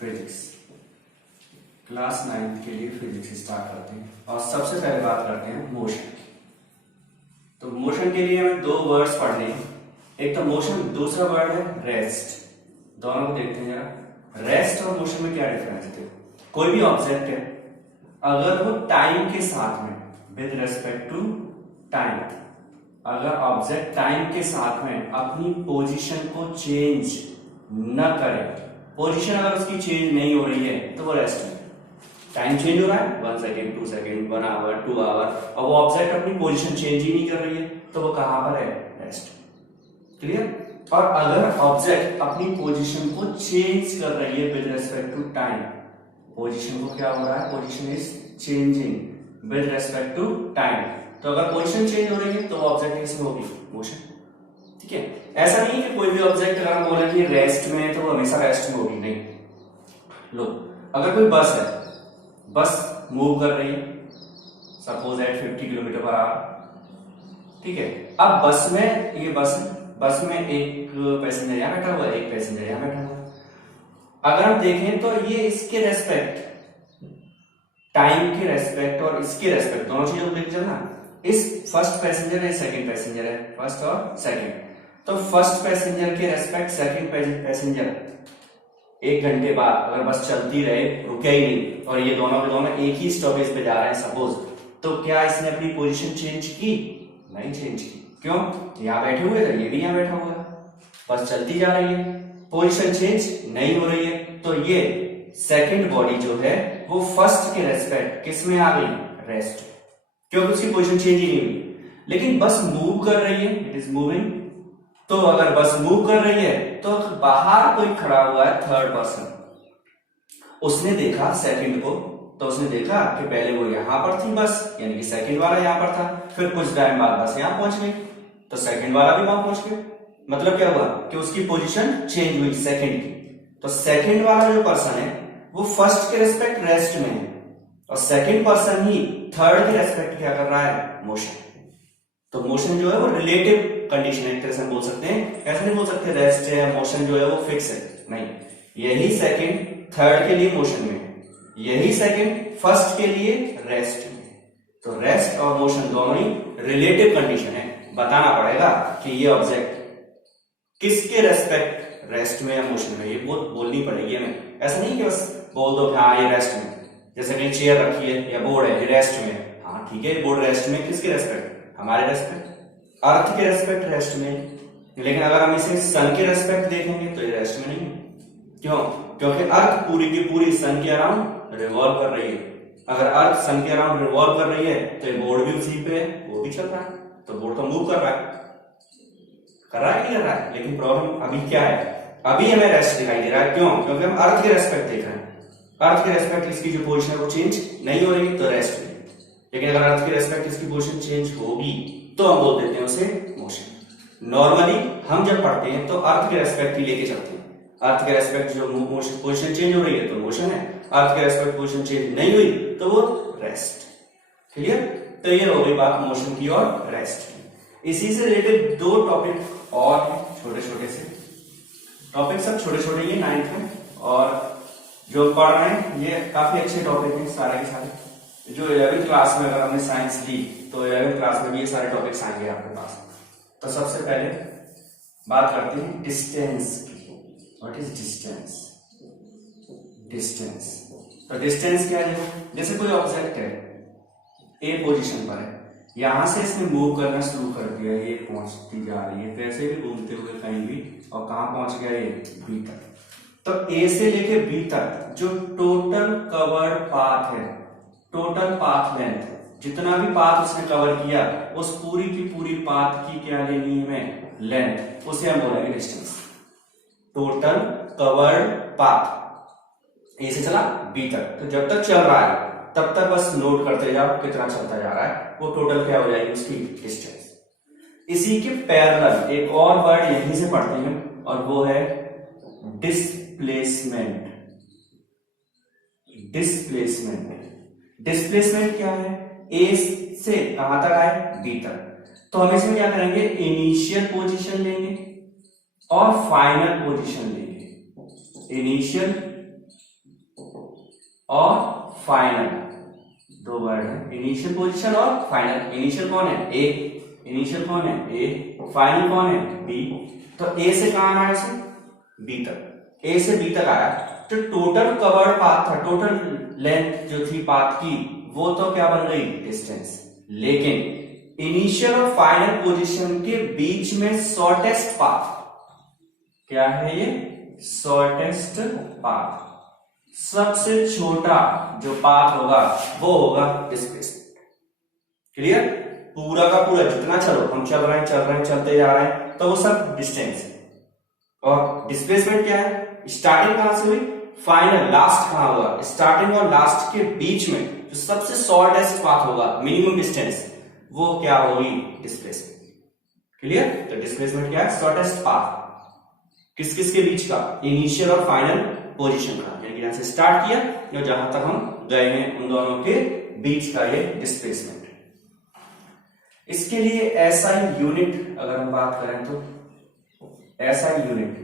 Physics class 9 के लिए physics start करते हैं और सबसे पहले बात करते हैं मोशन। तो मोशन के लिए हमें दो वर्ड्स पढ़ने हैं, एक तो मोशन, दूसरा वर्ड है रेस्ट। दोनों को देखते हैं जरा। रेस्ट और मोशन में क्या डिफरेंस है? कोई भी ऑब्जेक्ट है, अगर वो टाइम के साथ में विद रिस्पेक्ट टू टाइम, अगर ऑब्जेक्ट टाइम के साथ में अपनी पोजीशन को चेंज न करे, पोजीशन अगर उसकी चेंज नहीं हो रही है तो वो रेस्ट में। टाइम चेंज हो रहा है 1 सेकेंड 2 सेकेंड 1 आवर 2 आवर और वो ऑब्जेक्ट अपनी पोजीशन चेंज ही नहीं कर रही है तो वो कहां पर है? रेस्ट। क्लियर? और अगर ऑब्जेक्ट अपनी पोजीशन को चेंज कर रही है with respect to time, position को क्या हो रहा है? Position is changing with respect to time. तो अगर पोजीशन चेंज हो रही है तो ऑब्जेक्ट किसमें होगी? मोशन। ठीक है? ऐसा नहीं है कि कोई भी ऑब्जेक्ट अगर हम बोले कि रेस्ट में है तो वो हमेशा रेस्ट में होगी, नहीं। लो, अगर कोई बस है, बस मूव कर रही है suppose at 50 kilometre per hour, ठीक है। अब बस में, ये बस में एक पैसेंजर यहां बैठा हुआ है, एक पैसेंजर यहां बैठा हुआ है। अगर हम देखें तो ये इसके रेस्पेक्ट, टाइम के रेस्पेक्ट और इसके रेस्पेक्ट, दोनों चीजों को देख चलना। इस फर्स्ट पैसेंजर है, सेकंड पैसेंजर है, फर्स्ट और सेकंड। तो फर्स्ट पैसेंजर के रेस्पेक्ट सेकंड पैसेंजर 1 घंटे बाद अगर बस चलती रहे, रुके ही नहीं, और ये दोनों के दोनों एक ही स्टॉपेज पे जा रहे हैं सपोज, तो क्या इसने अपनी पोजीशन चेंज की? नहीं चेंज की। क्यों? यहां बैठे हुए थे, ये भी यहां बैठा हुआ है, बस चलती जा रही है, पोजीशन चेंज नहीं हो रही है। तो ये सेकंड बॉडी जो है वो फर्स्ट के रेस्पेक्ट किस में आ गई? रेस्ट, क्योंकि उसकी पोजीशन चेंज ही नहीं हुई। लेकिन बस मूव कर रही है, इट इज मूविंग। तो अगर बस मूव कर रही है तो बाहर कोई खड़ा हुआ है, थर्ड पर्सन, उसने देखा सेकंड को, तो उसने देखा कि पहले वो यहां पर थी बस, यानी कि सेकंड वाला यहां पर था, फिर कुछ टाइम बाद बस यहां पहुंच गई, तो सेकंड वाला भी वहां पहुंच गया। मतलब क्या हुआ कि उसकी पोजीशन चेंज हुई सेकंड की। तो सेकंड वाला जो पर्सन है वो फर्स्ट के रेस्पेक्ट रेस्ट में है, और सेकंड पर्सन ही थर्ड के रेस्पेक्ट क्या कर रहा है? मोशन। तो मोशन जो है वो रिलेटिव कंडीशन है, एक तरह से हम बोल सकते हैं। ऐसे नहीं बोल सकते रेस्ट है, मोशन जो है वो फिक्स है, नहीं। यही सेकंड थर्ड के लिए मोशन में, यही सेकंड फर्स्ट के लिए रेस्ट में। तो रेस्ट और मोशन दोनों ही रिलेटिव कंडीशन है। बताना पड़ेगा कि ये ऑब्जेक्ट किसके रेस्पेक्ट रेस्ट में या मोशन में, ये बहुत बोलनी पड़ेगी हमें। ऐसा नहीं कि बस बोल दो कि हाँ ये रेस्ट में, जैसे कहीं चेयर रखी है या बोर्ड है, ये रेस्ट में, हाँ ठीक है, बोर्ड रेस्ट में, किसके रेस्पेक्ट? हमारे रेस्पेक्ट, अर्थ के रेस्पेक्ट रेस्ट में। लेकिन अगर हम इसे सन के रेस्पेक्ट देखेंगे तो ये रेस्ट में नहीं। क्यों? क्योंकि अर्थ पूरी की पूरी सन के अराउंड रिवॉल्व कर रही है। अगर अर्थ सन के अराउंड रिवॉल्व कर रही है तो ये बोर्ड भी उसी पे है, वो भी चल रहा है, तो बोर्ड तो मूव कर रहा है कि नहीं कर रहा है। लेकिन प्रॉब्लम अभी क्या है? अभी हमें रेस्ट दिखाई दे रहा है। क्यों? क्योंकि हम अर्थ के रेस्पेक्ट देख रहे हैं। अर्थ के रेस्पेक्ट इसकी जो पोजिशन है वो चेंज नहीं हो रही, तो रेस्ट में। लेकिन अगर अर्थ के रेस्पेक्ट इसकी पोजिशन चेंज होगी तो हम बोल देते हैं उसे मोशन। नॉर्मली हम जब पढ़ते हैं तो अर्थ के रेस्पेक्ट ही लेके चलते हैं। अर्थ के रेस्पेक्ट जो मोशन पोजीशन चेंज हो रही है तो मोशन है, अर्थ के रेस्पेक्ट पोजीशन चेंज नहीं हुई तो वो रेस्ट। क्लियर? तो ये हो गई बात मोशन की और रेस्ट की। इसी से रिलेटेड दो टॉपिक और छोटे छोटे से टॉपिक, सब छोटे छोटे ये 9th में, और जो पढ़ रहे हैं ये काफी अच्छे टॉपिक हैं सारे के सारे। जो 11th क्लास में अगर हमने साइंस ली तो 11th क्लास में भी ये सारे टॉपिक्स आएंगे आपके पास। तो सबसे पहले बात करते हैं डिस्टेंस की। What is distance? डिस्टेंस, तो डिस्टेंस क्या है? जैसे कोई ऑब्जेक्ट है, ए पोजीशन पर है, यहां से इसने मूव करना शुरू कर दिया, ये पहुंचती जा रही है, कैसे भी घूमते हुए कहीं भी, और कहां पहुंच गया? ये बी तक। तो ए से लेके बी तक जो टोटल कवर्ड पाथ है, टोटल पाथ लेंथ, जितना भी पाथ उसने कवर किया, उस पूरी की पूरी पाथ की क्या लेनी है? लेंथ, उसे हम बोलेंगे डिस्टेंस। टोटल कवर्ड पाथ, ए से चला बी तक, तो जब तक चल रहा है तब तक बस नोट करते जाओ कितना चलता जा रहा है, वो टोटल क्या हो जाएगी? उसकी डिस्टेंस। इसी के पैरेलल एक और वर्ड यहीं से पढ़ते हैं और वो है डिस्प्लेसमेंट। डिस्प्लेसमेंट, डिस्प्लेसमेंट क्या है? ए से कहां तक आए? बी तक। तो हम इसमें क्या करेंगे? इनिशियल पोजीशन लेंगे और फाइनल पोजीशन लेंगे। इनिशियल और फाइनल, दो वर्ड है, इनिशियल पोजीशन और फाइनल। इनिशियल कौन है? ए, इनिशियल कौन है? ए, फाइनल कौन है? बी। तो ए से कहां आना है उसे? बी तक। ए से बी तक आया तो टोटल कवर्ड पाथ था, टोटल लेंथ जो थी पाथ की वो तो क्या बन गई? डिस्टेंस। लेकिन इनिशियल और फाइनल पोजीशन के बीच में शॉर्टेस्ट पाथ क्या है? ये शॉर्टेस्ट पाथ, सबसे छोटा जो पाथ होगा वो होगा डिस्प्लेसमेंट। क्लियर? पूरा का पूरा जितना चलो हम चल रहे हैं चलते जा रहे हैं तो वो सब डिस्टेंस है। और डिस्प्लेसमेंट क्या है? स्टार्टिंग कहां से हुई? फाइनल, लास्ट कहां हुआ? स्टार्टिंग और लास्ट के बीच में जो सबसे शॉर्टेस्ट पाथ होगा, मिनिमम डिस्टेंस, वो क्या होगी? डिस्प्लेसमेंट। क्लियर? तो डिस्प्लेसमेंट क्या है? Shortest path. किस किस के बीच का? इनिशियल और फाइनल पोजीशन का, यानी यहां से स्टार्ट किया और जहां तक हम गए हैं उन दोनों के बीच का ये डिस्प्लेसमेंट। इसके लिए एसआई यूनिट अगर हम बात करें तो SI unit,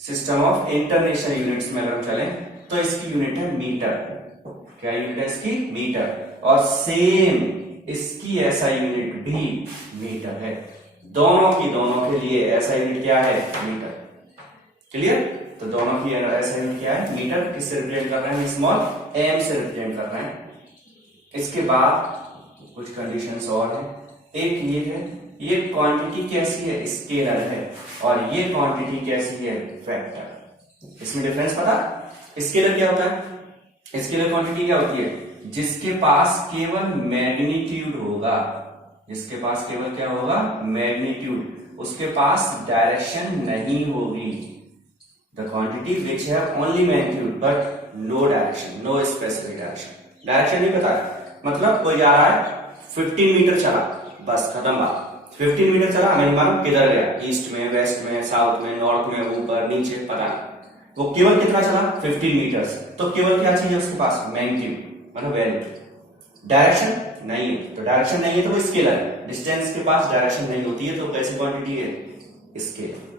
system of international units में अगर हम चलें तो इसकी यूनिट है मीटर। क्या यूनिट है इसकी? मीटर। और सेम इसकी एसआई यूनिट भी मीटर है। दोनों के लिए एसआई यूनिट क्या है? मीटर। क्लियर? तो दोनों की एसआई यूनिट क्या है? मीटर। किससे रिप्रेजेंट कर रहे हैं? स्मॉल एम से रिप्रेजेंट कर रहे हैं। इसके बाद कुछ कंडीशंस और हैं। एक ये है, ये क्वांटिटी कैसी है? स्केलर है, और ये क्वांटिटी कैसी है? वेक्टर। इसमें डिफरेंस पता? स्केलर क्या होता है? स्केलर क्वांटिटी क्या होती है? जिसके पास केवल मैग्नीट्यूड होगा, जिसके पास केवल क्या होगा? मैग्नीट्यूड, उसके पास डायरेक्शन नहीं होगी। The quantity which have only magnitude but no direction, no specific direction. Direction नहीं पता, मतलब कोई जा रहा है 15 मीटर चला, बस खत्म बात। 15 मीटर चला, हमें मालूम किधर गया, ईस्ट में, वेस्ट में, साउथ में, नॉर्थ में, ऊपर, नीचे, पता नहीं। वो केवल कितना चला? 15 मीटर। तो केवल क्या चीज है उसके पास? मैग्नीट्यूड, मतलब वैल्यू। डायरेक्शन नहीं है, तो डायरेक्शन नहीं है तो वो स्केलर है। डिस्टेंस के पास डायरेक्शन नहीं होती है तो कैसी क्वांटिटी है? स्केलर।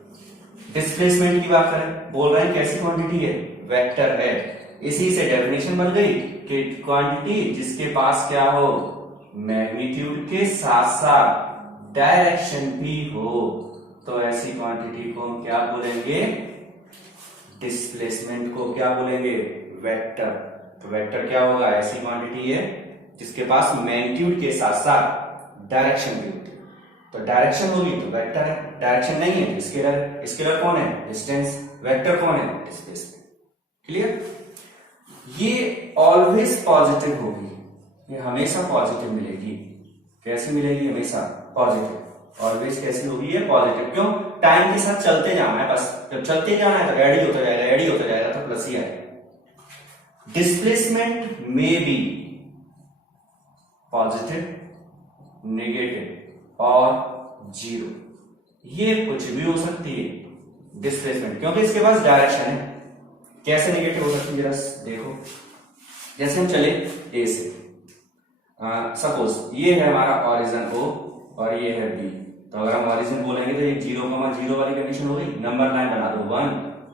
डिस्प्लेसमेंट की बात करें, बोल रहे हैं कैसी क्वांटिटी है? वेक्टर है। इसी से डेफिनेशन बन गई कि क्वांटिटी जिसके पास क्या हो? मैग्नीट्यूड के साथ साथ डायरेक्शन भी हो, तो ऐसी क्वांटिटी को हम क्या बोलेंगे? डिस्प्लेसमेंट को क्या बोलेंगे? वेक्टर। तो वेक्टर क्या होगा? ऐसी क्वांटिटी है जिसके पास मैग्नीट्यूड के साथ साथ डायरेक्शन भी होती है। तो डायरेक्शन होगी तो वेक्टर है, डायरेक्शन नहीं है तो स्केलर है। स्केलर कौन है? डिस्टेंस। वेक्टर कौन है? डिस्प्लेसमेंट। क्लियर? ये ऑलवेज पॉजिटिव होगी, ये हमेशा पॉजिटिव मिलेगी। कैसे मिलेगी? हमेशा पॉजिटिव। ऑलवेज कैसी होगी? ये पॉजिटिव। क्यों? टाइम के साथ चलते जाना है, बस जब चलते जाना है तो ऐड ही होता जाएगा, ऐड ही होता जाएगा, तो प्लस ही आएगा। डिस्प्लेसमेंट में बी पॉजिटिव, नेगेटिव और जीरो, ये कुछ भी हो सकती है डिस्प्लेसमेंट, क्योंकि इसके पास डायरेक्शन है। कैसे नेगेटिव हो सकती है जरा देखो। जैसे हम चले ए से, सपोज ये है हमारा ऑरिजिन ओ और ये है बी, तो अगर हम ऑरिजिन बोलेंगे तो ये 0,0 वाली कंडीशन हो गई। नंबर लाइन बना दो 1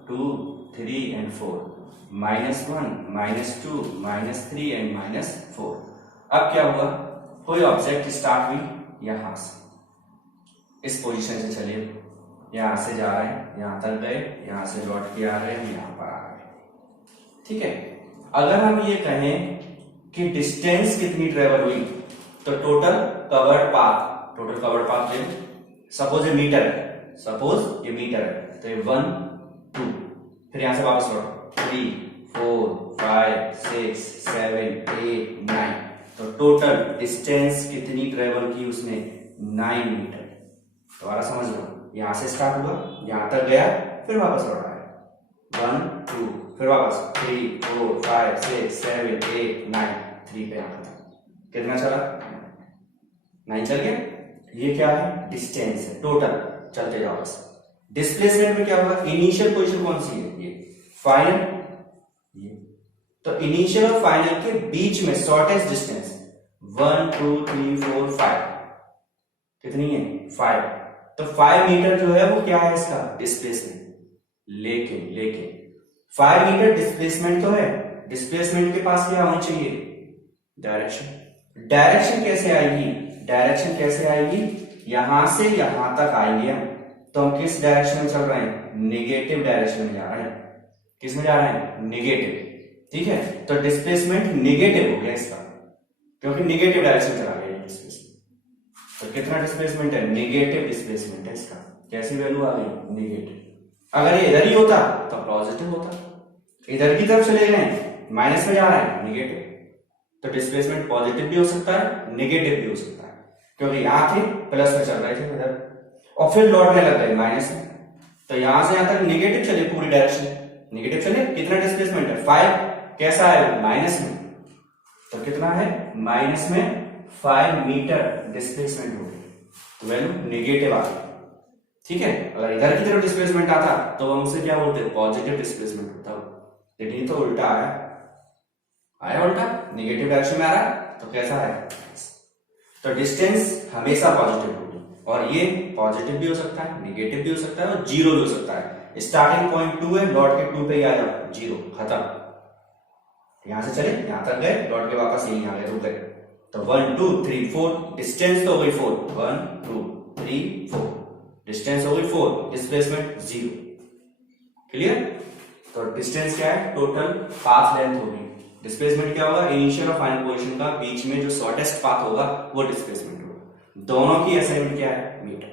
2 3 एंड 4, -1 -2 -3 एंड -4। अब क्या हुआ? कोई ऑब्जेक्ट स्टार्ट हुई यहां से, इस पोजीशन से चलिए, यहां से जा रहे हैं, यहां तक गए, यहां से लौट के आ रहे हैं, यहां पर आ गए। ठीक है? अगर हम ये कहें कि डिस्टेंस कितनी ट्रेवल हुई, तो टोटल कवर्ड पाथ ले, सपोज ये मीटर है, सपोज ये मीटर है, तो ये 1 2, फिर यहां से वापस लौटो 3 4 5 6 7 8 9, तो टोटल डिस्टेंस कितनी ट्रेवल की उसने? 9 मीटर। दोबारा समझ लो, यहां से स्टार्ट हुआ, यहां तक गया, फिर वापस लौटा है 1 2, फिर वापस 3 4 5 6 7 8 9, 3 पे यहां खत्म। कितना चला? 9 चल गया। ये क्या है? डिस्टेंस है, टोटल चलते जाओ बस। डिस्प्लेसमेंट में क्या होगा? इनिशियल पोजीशन कौन सी है? ये फाइनल। ये तो इनिशियल और फाइनल के बीच में शॉर्टेस्ट डिस्टेंस 1 2 3 4 5, कितनी है? 5। तो 5 मीटर जो है वो क्या है इसका? डिस्प्लेसमेंट। लेकिन 5 मीटर डिस्प्लेसमेंट तो है, डिस्प्लेसमेंट के पास क्या होनी चाहिए, डायरेक्शन। डायरेक्शन कैसे आएगी, डायरेक्शन कैसे आएगी, यहां से यहां तक आएंगे हम, तो हम किस डायरेक्शन में चल रहे हैं, निगेटिव डायरेक्शन में जा रहे हैं। किस में जा रहे हैं, निगेटिव। ठीक है, तो डिस्प्लेसमेंट निगेटिव हो गया इसका, क्योंकि निगेटिव डायरेक्शन चला गया डिस्प्लेसमेंट। तो कितना डिस्प्लेसमेंट है, निगेटिव डिस्प्लेसमेंट है इसका। कैसी वैल्यू आ गई, निगेटिव। अगर ये इधर ही होता तो पॉजिटिव होता, इधर की तरफ चले गए, माइनस में जा रहा है, निगेटिव। तो डिस्प्लेसमेंट पॉजिटिव भी हो सकता है, निगेटिव भी हो सकता है, क्योंकि यहां थे प्लस में चल रहे थे इधर, और फिर लौटने लग गए माइनस में। तो यहां से यहां तक निगेटिव चले, पूरी डायरेक्शन निगेटिव चले। कितना डिस्प्लेसमेंट है, 5। कैसा है, माइनस में। तो कितना है, माइनस में 5 मीटर डिस्प्लेसमेंट हो गई, तो वैल्यू निगेटिव आ गई। ठीक है, अगर इधर की तरफ डिस्प्लेसमेंट आता तो हम उसे क्या बोलते हैं, पॉजिटिव डिस्प्लेसमेंट होता। लेकिन तो उल्टा आया उल्टा, निगेटिव डायरेक्शन में आ रहा है, तो कैसा है, तो डिस्टेंस हमेशा पॉजिटिव होगी। और ये पॉजिटिव भी हो सकता है, निगेटिव भी हो सकता है, और जीरो भी हो सकता है। स्टार्टिंग पॉइंट 2 है, लौट के 2 पे ही आ जाओ, जीरो, खत्म। यहां से चले, यहां तक गए, लौट के वापस यही आ गए, रुक गए। तो 1 2 3 4, डिस्टेंस तो हो गई 4, 1 2 3 4, डिस्टेंस हो गई 4, डिस्प्लेसमेंट 0। क्लियर। तो डिस्टेंस क्या है, टोटल पाथ लेंथ होगी। डिस्प्लेसमेंट क्या होगा, इनिशियल और फाइनल पोजीशन का बीच में जो शॉर्टेस्ट पाथ होगा वो डिस्प्लेसमेंट होगा। दोनों की असाइनमेंट क्या है, मीटर।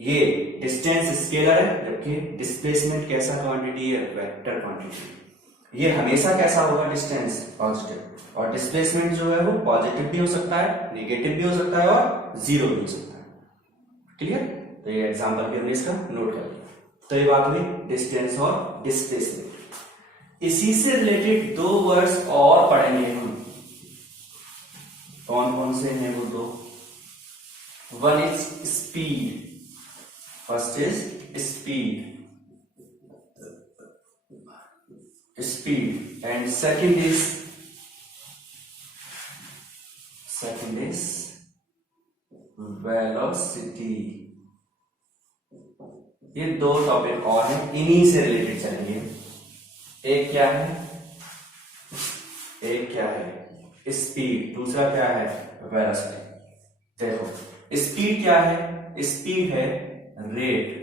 ये डिस्टेंस स्केलर है, जबकि डिस्प्लेसमेंट कैसा क्वांटिटी है, वेक्टर क्वांटिटी। ये हमेशा कैसा होगा, डिस्टेंस पॉजिटिव, और डिस्प्लेसमेंट जो है वो पॉजिटिव भी हो सकता है, नेगेटिव भी हो सकता है, और जीरो भी हो सकता है। क्लियर। तो ये एग्जांपल भी हमने इसका नोट कर लिया। तो ये बात हुई डिस्टेंस और डिस्प्लेसमेंट। इसी से रिलेटेड 2 वर्ड्स और पढ़ेंगे हम। कौन कौन से हैं वो 2, one is speed, first is speed, and second is velocity. ये 2 टॉपिक और हैं, इन्हीं से रिलेटेड चलेंगे। एक क्या है स्पीड, दूसरा क्या है, वेलोसिटी। देखो स्पीड क्या है, स्पीड है रेट।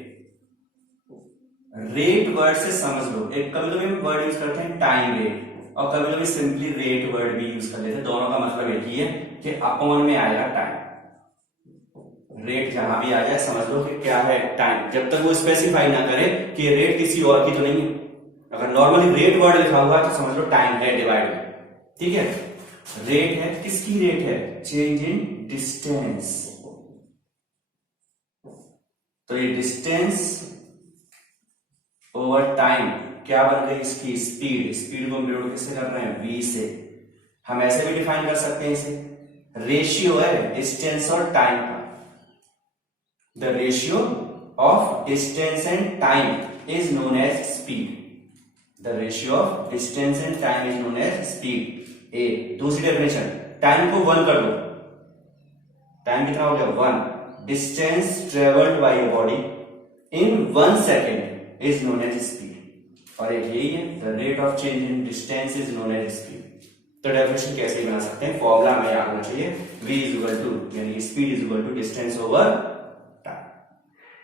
रेट वर्ड से समझ लो, एक कभी कभी हम वर्ड यूज करते हैं टाइम रेट, और कभी कभी सिंपली रेट वर्ड भी यूज कर लेते हैं। दोनों का मतलब एक ही है कि अपॉन में आएगा टाइम। रेट जहां भी आ जाए समझ लो कि क्या है, टाइम। जब तक वो स्पेसिफाई ना करे कि रेट किसी और की तो नहीं है। अगर नॉर्मली रेट वर्ड लिखा हुआ तो समझ लो टाइम है डिवाइड में। ठीक है, रेट है, किसकी रेट है, चेंज इन डिस्टेंस। तो ये डिस्टेंस ओवर टाइम क्या बन गई, इसकी स्पीड। स्पीड को हम डिनोट किससे कर रहे हैं, v से। हम ऐसे भी डिफाइन कर सकते हैं इसे, रेशियो है डिस्टेंस और टाइम का। The ratio of distance and time is known as speed. The ratio of distance and time is known as speed. ए दूसरी डेफिनेशन, टाइम को 1 कर दो, टाइम कितना हो गया, 1। Distance travelled by a body in 1 second is known as speed. और एक यही है, the rate of change in distance is known as speed. तो डेफिनेशन कैसे ही बना सकते हैं, फॉर्मूला हमें याद होना चाहिए, v इज इक्वल टू, यानी speed is equal to distance over time,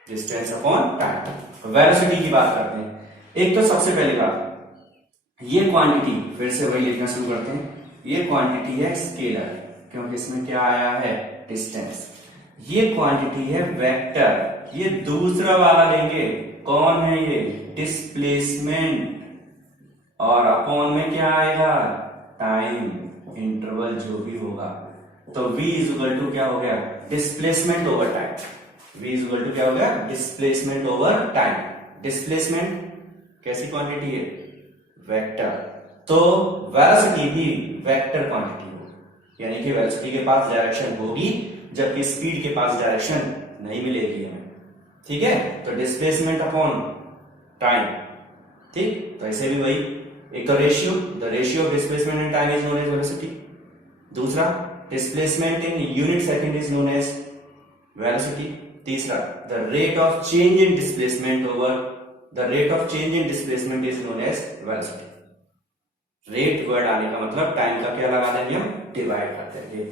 distance upon time. Velocity की बात करते हैं। एक तो सबसे पहली बात, ये क्वांटिटी, फिर से वही लिखना शुरू करते हैं, ये क्वांटिटी है स्केलर, क्योंकि इसमें क्या आया है, डिस्टेंस। ये क्वांटिटी है वेक्टर। ये दूसरा वाला लेंगे, कौन है ये, डिस्प्लेसमेंट, और अपॉन में क्या आएगा, टाइम इंटरवल जो भी होगा। तो v इज इक्वल टू क्या हो गया, displacement over time. v is equal to क्या हो गया, डिस्प्लेसमेंट ओवर टाइम। डिस्प्लेसमेंट कैसी क्वांटिटी है, वेक्टर। तो वेलोसिटी भी वेक्टर क्वांटिटी होगी, यानी कि वेलोसिटी के पास डायरेक्शन होगी, जबकि स्पीड के पास डायरेक्शन नहीं मिलेगी हमें। ठीक है, तो डिस्प्लेसमेंट अपॉन टाइम। ठीक, तो ऐसे भी वही, एक तो ratio, the ratio of displacement and time is known as velocity. दूसरा, displacement in unit second is known as velocity. तीसरा, the rate of change in displacement over, the rate of change in displacement is known as velocity. Rate word आने का मतलब time का क्या लगा देंगे हम, डिवाइड कर देंगे।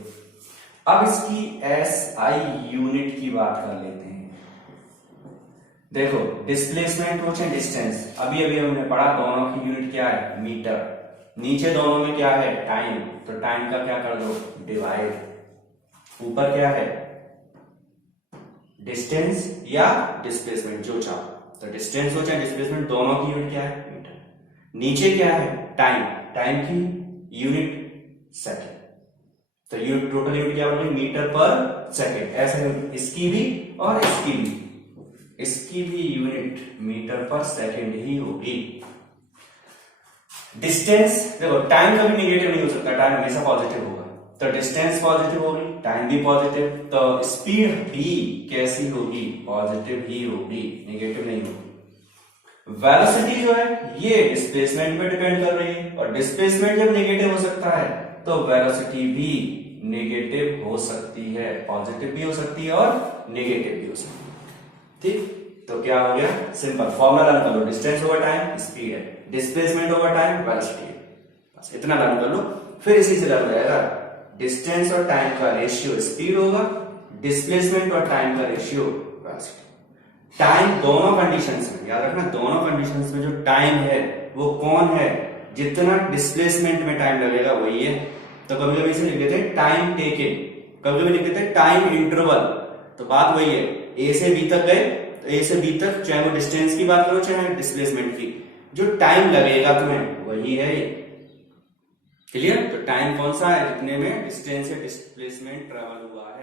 अब इसकी एसआई यूनिट की बात कर लेते हैं। देखो डिस्प्लेसमेंट वो चाहे डिस्टेंस, अभी अभी हमने पढ़ा दोनों की यूनिट क्या है, मीटर। नीचे दोनों में क्या है, टाइम, तो टाइम का क्या कर दो, डिवाइड। ऊपर क्या है, डिस्टेंस या डिस्प्लेसमेंट, जो चाहो, तो डिस्टेंस हो चाहे डिस्प्लेसमेंट, दोनों की यूनिट क्या है, मीटर। नीचे क्या है, टाइम, टाइम की यूनिट सेकेंड, तो यूनिट टोटल यूनिट क्या होगी, मीटर पर सेकेंड। ऐसे इसकी भी और इसकी भी यूनिट मीटर पर सेकेंड ही होगी। डिस्टेंस, देखो टाइम कभी निगेटिव नहीं हो सकता, टाइम हमेशा पॉजिटिव होगा, तो डिस्टेंस पॉजिटिव होगी, टाइम भी पॉजिटिव, तो स्पीड भी कैसी होगी, पॉजिटिव ही होगी, निगेटिव नहीं होगी। वेलोसिटी जो है ये डिस्प्लेसमेंट पे डिपेंड कर रही है, और डिस्प्लेसमेंट जब निगेटिव हो सकता है तो वेलोसिटी भी नेगेटिव हो सकती है, पॉजिटिव भी हो सकती है और नेगेटिव भी हो सकती है। ठीक, तो क्या हो गया, सिंपल फॉर्मूला लर्न कर लो, डिस्टेंस ओवर टाइम स्पीड है, डिस्प्लेसमेंट ओवर टाइम वेलोसिटी है, बस इतना लर्न कर लो। फिर इसी से लर्न रहेगा डिस्टेंस और टाइम का रेशियो स्पीड होगा, डिस्प्लेसमेंट और टाइम का रेशियो वेलोसिटी। टाइम दोनों कंडीशंस में याद रखना, दोनों कंडीशंस में जो टाइम है वो कौन है, जितना डिस्प्लेसमेंट में टाइम लगेगा वही है। तो कभी कभी इसे लिख देते हैं टाइम टेकन, कभी कभी लिख देते हैं टाइम इंटरवल, तो बात वही है, ए से बी तक गए, तो ए से बी तक चाहे वो डिस्टेंस की बात करो चाहे डिस्प्लेसमेंट की, जो टाइम लगेगा तुम्हें वही है ये। क्लियर, तो टाइम कौन सा है, जितने में डिस्टेंस या डिस्प्लेसमेंट ट्रेवल हुआ है।